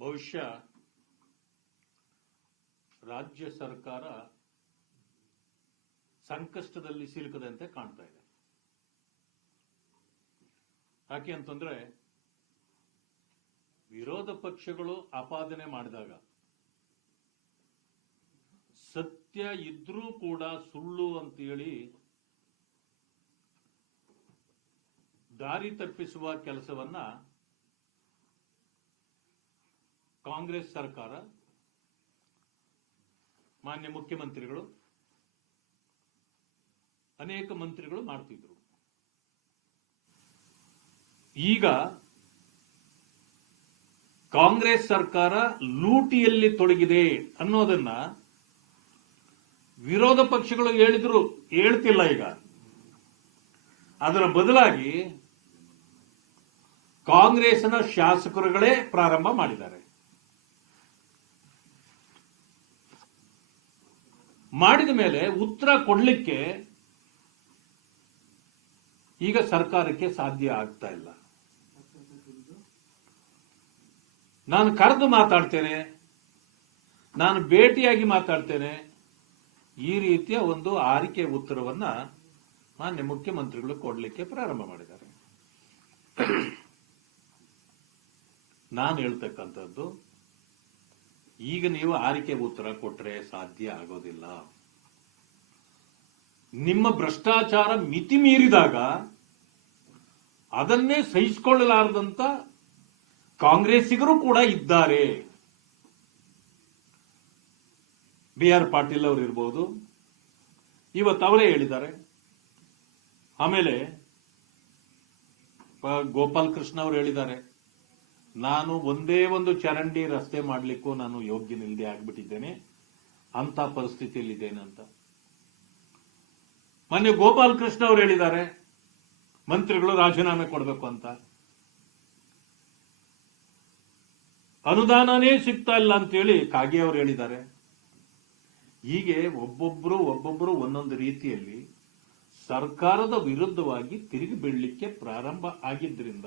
ಬಹುಶಃ ರಾಜ್ಯ ಸರ್ಕಾರ ಸಂಕಷ್ಟದಲ್ಲಿ ಸಿಲುಕದಂತೆ ಕಾಣ್ತಾ ಇದೆ. ಯಾಕೆ ಅಂತಂದ್ರೆ ವಿರೋಧ ಪಕ್ಷಗಳು ಆಪಾದನೆ ಮಾಡಿದಾಗ ಸತ್ಯ ಇದ್ರೂ ಕೂಡ ಸುಳ್ಳು ಅಂತೇಳಿ ದಾರಿ ತಪ್ಪಿಸುವ ಕೆಲಸವನ್ನ ಕಾಂಗ್ರೆಸ್ ಸರ್ಕಾರ, ಮಾನ್ಯ ಮುಖ್ಯಮಂತ್ರಿಗಳು, ಅನೇಕ ಮಂತ್ರಿಗಳು ಮಾಡ್ತಿದ್ರು. ಈಗ ಕಾಂಗ್ರೆಸ್ ಸರ್ಕಾರ ಲೂಟಿಯಲ್ಲಿ ತೊಡಗಿದೆ ಅನ್ನೋದನ್ನ ವಿರೋಧ ಪಕ್ಷಗಳು ಹೇಳಿದ್ರು, ಹೇಳ್ತಿಲ್ಲ ಈಗ. ಅದರ ಬದಲಾಗಿ ಕಾಂಗ್ರೆಸ್ನ ಶಾಸಕರುಗಳೇ ಪ್ರಾರಂಭ ಮಾಡಿದ್ದಾರೆ. ಮಾಡಿದ ಮೇಲೆ ಉತ್ತರ ಕೊಡಲಿಕ್ಕೆ ಈಗ ಸರ್ಕಾರಕ್ಕೆ ಸಾಧ್ಯ ಆಗ್ತಾ ಇಲ್ಲ. ನಾನು ಕರೆದು ಮಾತಾಡ್ತೇನೆ, ನಾನು ಭೇಟಿಯಾಗಿ ಮಾತಾಡ್ತೇನೆ. ಈ ರೀತಿಯ ಒಂದು ಆರಿಕೆ ಉತ್ತರವನ್ನ ಮಾನ್ಯ ಮುಖ್ಯಮಂತ್ರಿಗಳು ಕೊಡಲಿಕ್ಕೆ ಪ್ರಾರಂಭ ಮಾಡಿದ್ದಾರೆ. ನಾನು ಹೇಳ್ತಕ್ಕಂಥದ್ದು ಈಗ ನೀವು ಆರಿಕೆ ಉತ್ತರ ಕೊಟ್ರೆ ಸಾಧ್ಯ ಆಗೋದಿಲ್ಲ. ನಿಮ್ಮ ಭ್ರಷ್ಟಾಚಾರ ಮಿತಿ ಮೀರಿದಾಗ ಅದನ್ನೇ ಸಹಿಸಿಕೊಳ್ಳಲಾರದಂತ ಕಾಂಗ್ರೆಸ್ಸಿಗರು ಕೂಡ ಇದ್ದಾರೆ. ಬಿ ಆರ್ ಪಾಟೀಲ್ ಅವರು ಇರ್ಬೋದು. ಇವತ್ತು ಅವರೇ ಹೇಳಿದ್ದಾರೆ. ಆಮೇಲೆ ಗೋಪಾಲ್ ಕೃಷ್ಣ ಅವರು ಹೇಳಿದ್ದಾರೆ. ನಾನು ಒಂದೇ ಒಂದು ಚರಂಡಿ ರಸ್ತೆ ಮಾಡ್ಲಿಕ್ಕೂ ನಾನು ಯೋಗ್ಯನಿಲ್ಲದೆ ಆಗ್ಬಿಟ್ಟಿದ್ದೇನೆ. ಅಂತ ಪರಿಸ್ಥಿತಿಯಲ್ಲಿದ್ದೇನೆ ಅಂತ. ಮೊನ್ನೆ ಗೋಪಾಲ್ ಕೃಷ್ಣ ಅವರು ಹೇಳಿದ್ದಾರೆ, ಮಂತ್ರಿಗಳು ರಾಜೀನಾಮೆ ಕೊಡಬೇಕು ಅಂತ. ಅನುದಾನನೇ ಸಿಗ್ತಾ ಇಲ್ಲ ಅಂತೇಳಿ ಕಾಗೆ ಅವರು ಹೇಳಿದ್ದಾರೆ. ಹೀಗೆ ಒಬ್ಬೊಬ್ರು ಒಬ್ಬೊಬ್ರು ಒಂದೊಂದು ರೀತಿಯಲ್ಲಿ ಸರ್ಕಾರದ ವಿರುದ್ಧವಾಗಿ ತಿರುಗಿ ಬೀಳಲಿಕ್ಕೆ ಪ್ರಾರಂಭ ಆಗಿದ್ರಿಂದ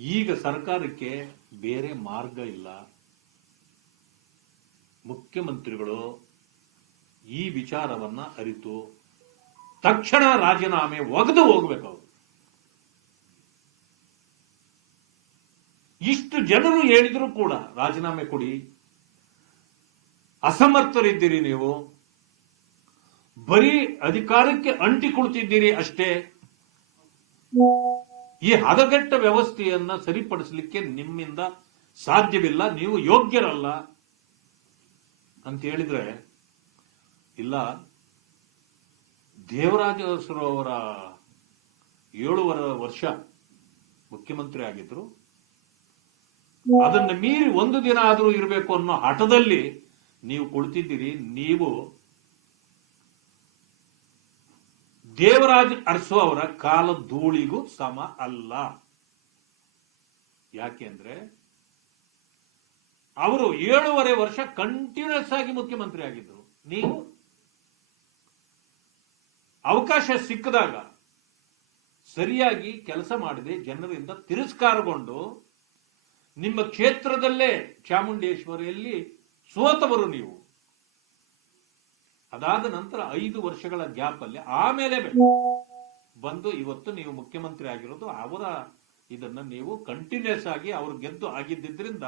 ಈಗ ಸರ್ಕಾರಕ್ಕೆ ಬೇರೆ ಮಾರ್ಗ ಇಲ್ಲ. ಮುಖ್ಯಮಂತ್ರಿಗಳು ಈ ವಿಚಾರವನ್ನ ಅರಿತು ತಕ್ಷಣ ರಾಜೀನಾಮೆ ಒಗೆದು ಹೋಗ್ಬೇಕು ಅವರು. ಇಷ್ಟು ಜನರು ಹೇಳಿದ್ರು ಕೂಡ ರಾಜೀನಾಮೆ ಕೊಡಿ. ಅಸಮರ್ಥರಿದ್ದೀರಿ ನೀವು. ಬರೀ ಅಧಿಕಾರಕ್ಕೆ ಅಂಟಿಕೊಳ್ತಿದ್ದೀರಿ ಅಷ್ಟೇ. ಈ ಹದಗೆಟ್ಟ ವ್ಯವಸ್ಥೆಯನ್ನ ಸರಿಪಡಿಸಲಿಕ್ಕೆ ನಿಮ್ಮಿಂದ ಸಾಧ್ಯವಿಲ್ಲ, ನೀವು ಯೋಗ್ಯರಲ್ಲ ಅಂತ ಹೇಳಿದ್ರೆ, ಇಲ್ಲ ದೇವರಾಜ ಅರಸರು ಅವರ ಏಳುವರೆ ವರ್ಷ ಮುಖ್ಯಮಂತ್ರಿ ಆಗಿದ್ರು. ಅದನ್ನ ಮೀರಿ ಒಂದು ದಿನ ಆದರೂ ಇರಬೇಕು ಅನ್ನೋ ಹಠದಲ್ಲಿ ನೀವು ಕುಳಿತಿದ್ದೀರಿ, ನೀವು ದೇವರಾಜ್ ಅರಸು ಅವರ ಕಾಲ ಧೂಳಿಗೂ ಸಮ ಅಲ್ಲ. ಯಾಕೆಂದ್ರೆ ಅವರು ಏಳೂವರೆ ವರ್ಷ ಕಂಟಿನ್ಯೂಸ್ ಆಗಿ ಮುಖ್ಯಮಂತ್ರಿ ಆಗಿದ್ರು. ನೀವು ಅವಕಾಶ ಸಿಕ್ಕಿದಾಗ ಸರಿಯಾಗಿ ಕೆಲಸ ಮಾಡದೆ ಜನರಿಂದ ತಿರಸ್ಕಾರಗೊಂಡು ನಿಮ್ಮ ಕ್ಷೇತ್ರದಲ್ಲೇ ಚಾಮುಂಡೇಶ್ವರಿಯಲ್ಲಿ ಸೋತವರು ನೀವು. ಅದಾದ ನಂತರ ಐದು ವರ್ಷಗಳ ಗ್ಯಾಪ್ ಅಲ್ಲಿ ಆಮೇಲೆ ಬಂದು ಇವತ್ತು ನೀವು ಮುಖ್ಯಮಂತ್ರಿ ಆಗಿರೋದು, ಅವರ ಇದನ್ನ ನೀವು ಕಂಟಿನ್ಯೂಸ್ ಆಗಿ ಅವ್ರು ಗೆದ್ದು ಆಗಿದ್ದರಿಂದ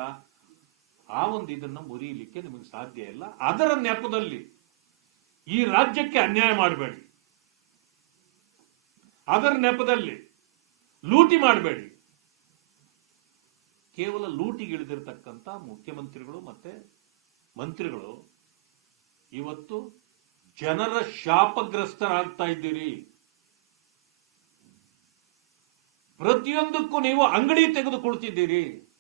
ಆ ಒಂದು ಇದನ್ನ ಮುರಿಯಲಿಕ್ಕೆ ನಿಮಗೆ ಸಾಧ್ಯ ಇಲ್ಲ. ಅದರ ನೆಪದಲ್ಲಿ ಈ ರಾಜ್ಯಕ್ಕೆ ಅನ್ಯಾಯ ಮಾಡಬೇಡಿ. ಅದರ ನೆಪದಲ್ಲಿ ಲೂಟಿ ಮಾಡಬೇಡಿ. ಕೇವಲ ಲೂಟಿಗಿಳಿದಿರ್ತಕ್ಕಂಥ ಮುಖ್ಯಮಂತ್ರಿಗಳು ಮತ್ತೆ ಮಂತ್ರಿಗಳು ಇವತ್ತು ಜನರ ಶಾಪಗ್ರಸ್ತರಾಗ್ತಾ ಇದ್ದೀರಿ. ಪ್ರತಿಯೊಂದಕ್ಕೂ ನೀವು ಅಂಗಡಿ ತೆಗೆದುಕೊಳ್ತಿದ್ದೀರಿ.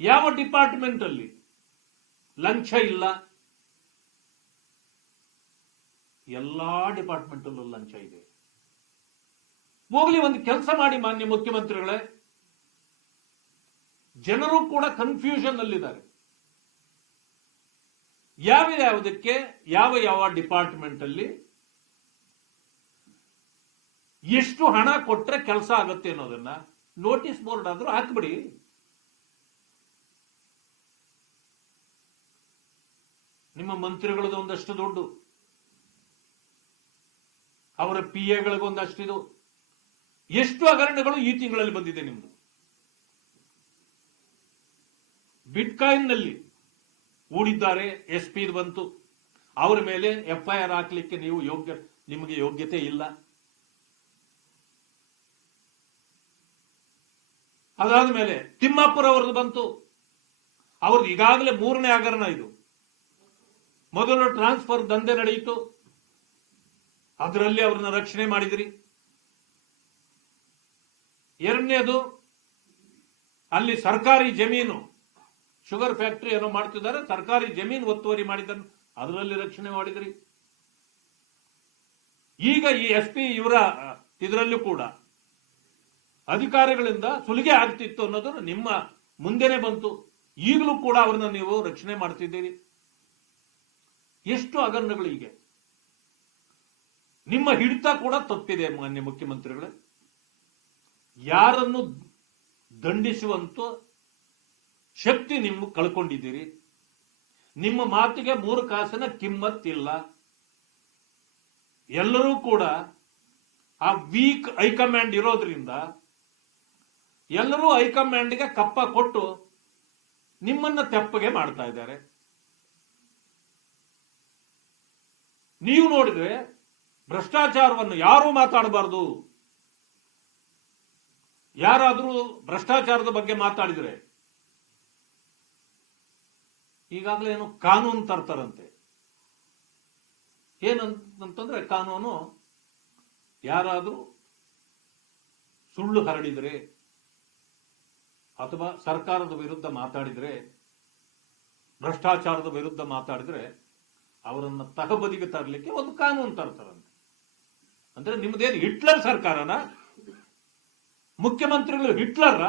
ಯಾವ ಡಿಪಾರ್ಟ್ಮೆಂಟ್ ಅಲ್ಲಿ ಲಂಚ ಇಲ್ಲ. ಎಲ್ಲಾ ಡಿಪಾರ್ಟ್ಮೆಂಟ್ ಅಲ್ಲೂ ಲಂಚ ಇದೆ. ಹೋಗ್ಲಿ ಒಂದು ಕೆಲಸ ಮಾಡಿ ಮಾನ್ಯ ಮುಖ್ಯಮಂತ್ರಿಗಳೇ. ಜನರು ಕೂಡ ಕನ್ಫ್ಯೂಷನ್ ಅಲ್ಲಿದ್ದಾರೆ. ಯಾವ ಯಾವುದಕ್ಕೆ ಯಾವ ಯಾವ ಡಿಪಾರ್ಟ್ಮೆಂಟ್ ಅಲ್ಲಿ ಎಷ್ಟು ಹಣ ಕೊಟ್ಟರೆ ಕೆಲಸ ಆಗುತ್ತೆ ಅನ್ನೋದನ್ನ ನೋಟಿಸ್ ಬೋರ್ಡ್ ಆದ್ರೂ ಹಾಕ್ಬಿಡಿ. ನಿಮ್ಮ ಮಂತ್ರಿಗಳದ್ದು ಒಂದಷ್ಟು ದುಡ್ಡು. ಅವರ ಪಿ ಇದು. ಎಷ್ಟು ಹಗರಣಗಳು ಈ ತಿಂಗಳಲ್ಲಿ ಬಂದಿದೆ ನಿಮ್ದು. ಬಿಟ್ಕಾಯಿನ್ನಲ್ಲಿ ಹೂಡಿದ್ದಾರೆ ಎಸ್ ಪಿ ಬಂತು. ಅವರ ಮೇಲೆ ಎಫ್ಐಆರ್ ಹಾಕ್ಲಿಕ್ಕೆ ನೀವು ಯೋಗ್ಯ, ನಿಮಗೆ ಯೋಗ್ಯತೆ ಇಲ್ಲ. ಅದಾದ ಮೇಲೆ ತಿಮ್ಮಾಪುರ ಅವರದ್ದು ಬಂತು. ಅವ್ರದ್ದು ಈಗಾಗಲೇ ಮೂರನೇ ಹಗರಣ ಇದು. ಮೊದಲು ಟ್ರಾನ್ಸ್ಫರ್ ದಂಧೆ ನಡೆಯಿತು. ಅದರಲ್ಲಿ ಅವ್ರನ್ನ ರಕ್ಷಣೆ ಮಾಡಿದ್ರಿ. ಎರಡನೇದು, ಅಲ್ಲಿ ಸರ್ಕಾರಿ ಜಮೀನು ಶುಗರ್ ಫ್ಯಾಕ್ಟರಿ ಏನೋ ಮಾಡ್ತಿದ್ದಾರೆ. ಸರ್ಕಾರಿ ಜಮೀನು ಒತ್ತುವರಿ ಮಾಡಿದ್ದನ್ನು ಅದರಲ್ಲಿ ರಕ್ಷಣೆ ಮಾಡಿದ್ರಿ. ಈಗ ಈ ಎಸ್ ಪಿ ಇವರ ಇದರಲ್ಲೂ ಕೂಡ ಅಧಿಕಾರಿಗಳಿಂದ ಸುಲಿಗೆ ಆಗ್ತಿತ್ತು ಅನ್ನೋದು ನಿಮ್ಮ ಮುಂದೆನೆ ಬಂತು. ಈಗಲೂ ಕೂಡ ಅವ್ರನ್ನ ನೀವು ರಕ್ಷಣೆ ಮಾಡ್ತಿದ್ದೀರಿ. ಎಷ್ಟು ಹಗರಣಗಳು ಈಗ ನಿಮ್ಮ ಹಿಡಿತ ಕೂಡ ತಪ್ಪಿದೆ ಮಾನ್ಯ ಮುಖ್ಯಮಂತ್ರಿಗಳೇ. ಯಾರನ್ನು ದಂಡಿಸುವಂತ ಶಕ್ತಿ ನಿಮ್ಮ ಕಳ್ಕೊಂಡಿದ್ದೀರಿ. ನಿಮ್ಮ ಮಾತಿಗೆ ಮೂರು ಕಾಸಿನ ಕಿಮ್ಮತ್ತಿಲ್ಲ. ಎಲ್ಲರೂ ಕೂಡ ಆ ವೀಕ್ ಹೈಕಮಾಂಡ್ ಇರೋದ್ರಿಂದ ಎಲ್ಲರೂ ಹೈಕಮಾಂಡ್ಗೆ ಕಪ್ಪ ಕೊಟ್ಟು ನಿಮ್ಮನ್ನ ತೆಪ್ಪಗೆ ಮಾಡ್ತಾ ಇದ್ದಾರೆ. ನೀವು ನೋಡಿದ್ರೆ ಭ್ರಷ್ಟಾಚಾರವನ್ನು ಯಾರು ಮಾತಾಡಬಾರದು. ಯಾರಾದರೂ ಭ್ರಷ್ಟಾಚಾರದ ಬಗ್ಗೆ ಮಾತಾಡಿದ್ರೆ ಈಗಾಗಲೇ ಏನು ಕಾನೂನು ತರ್ತಾರಂತೆ. ಏನಂತಂದ್ರೆ ಕಾನೂನು ಯಾರಾದರೂ ಸುಳ್ಳು ಹರಡಿದರೆ ಅಥವಾ ಸರ್ಕಾರದ ವಿರುದ್ಧ ಮಾತಾಡಿದರೆ, ಭ್ರಷ್ಟಾಚಾರದ ವಿರುದ್ಧ ಮಾತಾಡಿದರೆ ಅವರನ್ನ ತಹಬದಿಗೆ ತರಲಿಕ್ಕೆ ಒಂದು ಕಾನೂನು ತರ್ತಾರಂತೆ. ಅಂದ್ರೆ ನಿಮ್ದೇನು ಹಿಟ್ಲರ್ ಸರ್ಕಾರನ? ಮುಖ್ಯಮಂತ್ರಿಗಳು ಹಿಟ್ಲರ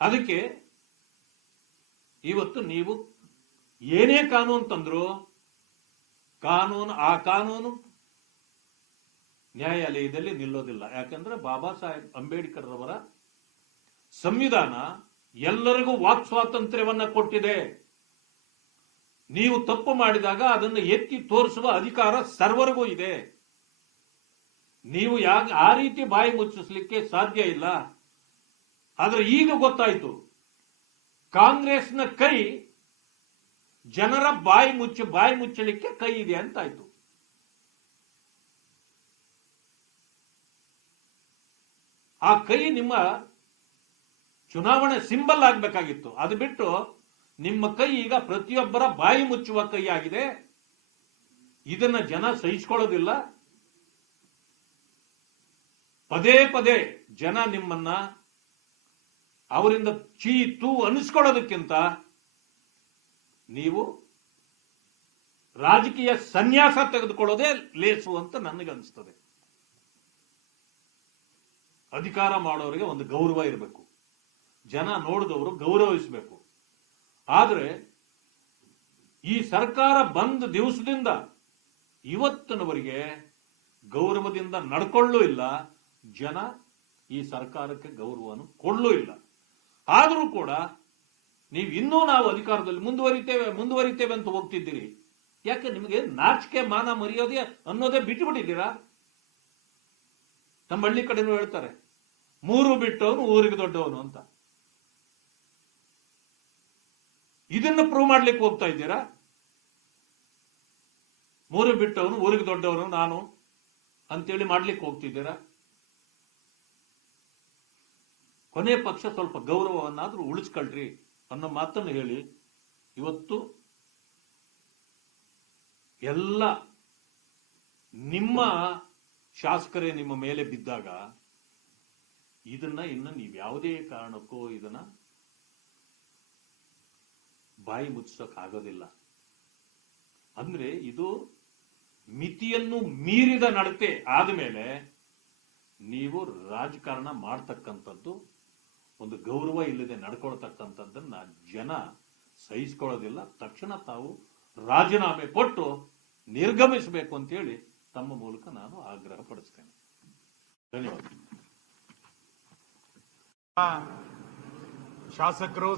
ಅದಕ್ಕೆ ಇವತ್ತು ನೀವು ಏನೇ ಕಾನೂನು ತಂದ್ರು ಕಾನೂನು, ಆ ಕಾನೂನು ನ್ಯಾಯಾಲಯದಲ್ಲಿ ನಿಲ್ಲೋದಿಲ್ಲ. ಯಾಕಂದ್ರೆ ಬಾಬಾ ಸಾಹೇಬ್ ಅಂಬೇಡ್ಕರ್ ರವರ ಸಂವಿಧಾನ ಎಲ್ಲರಿಗೂ ವಾಕ್ ಸ್ವಾತಂತ್ರ್ಯವನ್ನ ಕೊಟ್ಟಿದೆ. ನೀವು ತಪ್ಪು ಮಾಡಿದಾಗ ಅದನ್ನು ಎತ್ತಿ ತೋರಿಸುವ ಅಧಿಕಾರ ಸರ್ವರಿಗೂ ಇದೆ. ನೀವು ಯಾ ಆ ರೀತಿ ಬಾಯಿ ಮುಚ್ಚಿಸ್ಲಿಕ್ಕೆ ಸಾಧ್ಯ ಇಲ್ಲ? ಆದ್ರೆ ಈಗ ಗೊತ್ತಾಯ್ತು. ಕಾಂಗ್ರೆಸ್ನ ಕೈ ಜನರ ಬಾಯಿ ಮುಚ್ಚ, ಬಾಯಿ ಮುಚ್ಚಲಿಕ್ಕೆ ಕೈ ಇದೆ ಅಂತಾಯ್ತು. ಆ ಕೈ ನಿಮ್ಮ ಚುನಾವಣೆ ಸಿಂಬಲ್ ಆಗಬೇಕಾಗಿತ್ತು. ಅದು ಬಿಟ್ಟು ನಿಮ್ಮ ಕೈ ಈಗ ಪ್ರತಿಯೊಬ್ಬರ ಬಾಯಿ ಮುಚ್ಚುವ ಕೈ ಆಗಿದೆ. ಇದನ್ನ ಜನ ಸಹಿಸ್ಕೊಳ್ಳೋದಿಲ್ಲ. ಪದೇ ಪದೇ ಜನ ನಿಮ್ಮನ್ನ ಅವರಿಂದ ಚೀತು ಅನಿಸ್ಕೊಳ್ಳೋದಕ್ಕಿಂತ ನೀವು ರಾಜಕೀಯ ಸನ್ಯಾಸ ತೆಗೆದುಕೊಳ್ಳೋದೇ ಲೇಸು ಅಂತ ನನಗನ್ಸ್ತದೆ. ಅಧಿಕಾರ ಮಾಡೋರಿಗೆ ಒಂದು ಗೌರವ ಇರಬೇಕು. ಜನ ನೋಡಿದವರು ಗೌರವಿಸಬೇಕು. ಆದರೆ ಈ ಸರ್ಕಾರ ಬಂದ ದಿವಸದಿಂದ ಇವತ್ತಿನವರಿಗೆ ಗೌರವದಿಂದ ನಡ್ಕೊಳ್ಳೂ ಇಲ್ಲ, ಜನ ಈ ಸರ್ಕಾರಕ್ಕೆ ಗೌರವವನ್ನು ಕೊಡ್ಲೂ ಇಲ್ಲ. ಆದರೂ ಕೂಡ ನೀವು ಇನ್ನೂ ನಾವು ಅಧಿಕಾರದಲ್ಲಿ ಮುಂದುವರಿತೇವೆ ಮುಂದುವರಿತೇವೆ ಅಂತ ಹೋಗ್ತಿದ್ದೀರಿ. ಯಾಕೆ ನಿಮಗೆ ನಾಚಿಕೆ, ಮಾನ ಮರೆಯೋದೇ ಅನ್ನೋದೇ ಬಿಟ್ಟು ಬಿಟ್ಟಿದ್ದೀರಾ ನಮ್ಮ ಹಳ್ಳಿ ಕಡೆನೂ ಹೇಳ್ತಾರೆ, ಮೂರು ಬಿಟ್ಟವನು ಊರಿಗೆ ದೊಡ್ಡವನು ಅಂತ. ಇದನ್ನ ಪ್ರೂವ್ ಮಾಡ್ಲಿಕ್ಕೆ ಹೋಗ್ತಾ ಇದ್ದೀರಾ? ಮೂರು ಬಿಟ್ಟವನು ಊರಿಗೆ ದೊಡ್ಡವನು ನಾನು ಅಂತೇಳಿ ಮಾಡ್ಲಿಕ್ಕೆ ಹೋಗ್ತಿದ್ದೀರಾ? ಕೊನೆ ಪಕ್ಷ ಸ್ವಲ್ಪ ಗೌರವವನ್ನಾದರೂ ಉಳಿಸ್ಕೊಳ್ರಿ ಅನ್ನೋ ಮಾತನ್ನು ಹೇಳಿ ಇವತ್ತು ಎಲ್ಲ ನಿಮ್ಮ ಶಾಸಕರೇ ನಿಮ್ಮ ಮೇಲೆ ಬಿದ್ದಾಗ ಇದನ್ನ ಇನ್ನು ನೀವು ಯಾವುದೇ ಕಾರಣಕ್ಕೂ ಇದನ್ನ ಬಾಯಿ ಮುಚ್ಚಕ್ ಆಗೋದಿಲ್ಲ ಅಂದ್ರೆ ಇದು ಮಿತಿಯನ್ನು ಮೀರಿದ ನಡತೆ ಆದಮೇಲೆ ನೀವು ರಾಜಕಾರಣ ಮಾಡ್ತಕ್ಕಂಥದ್ದು ಒಂದು ಗೌರವ ಇಲ್ಲದೆ ನಡ್ಕೊಳ್ತಕ್ಕಂಥದ್ದನ್ನ ಜನ ಸಹಿಸ್ಕೊಳ್ಳೋದಿಲ್ಲ. ತಕ್ಷಣ ತಾವು ರಾಜೀನಾಮೆ ಕೊಟ್ಟು ನಿರ್ಗಮಿಸಬೇಕು ಅಂತೇಳಿ ತಮ್ಮ ಮೂಲಕ ನಾನು ಆಗ್ರಹ ಪಡಿಸ್ತೇನೆ. ಧನ್ಯವಾದ. ಶಾಸಕರು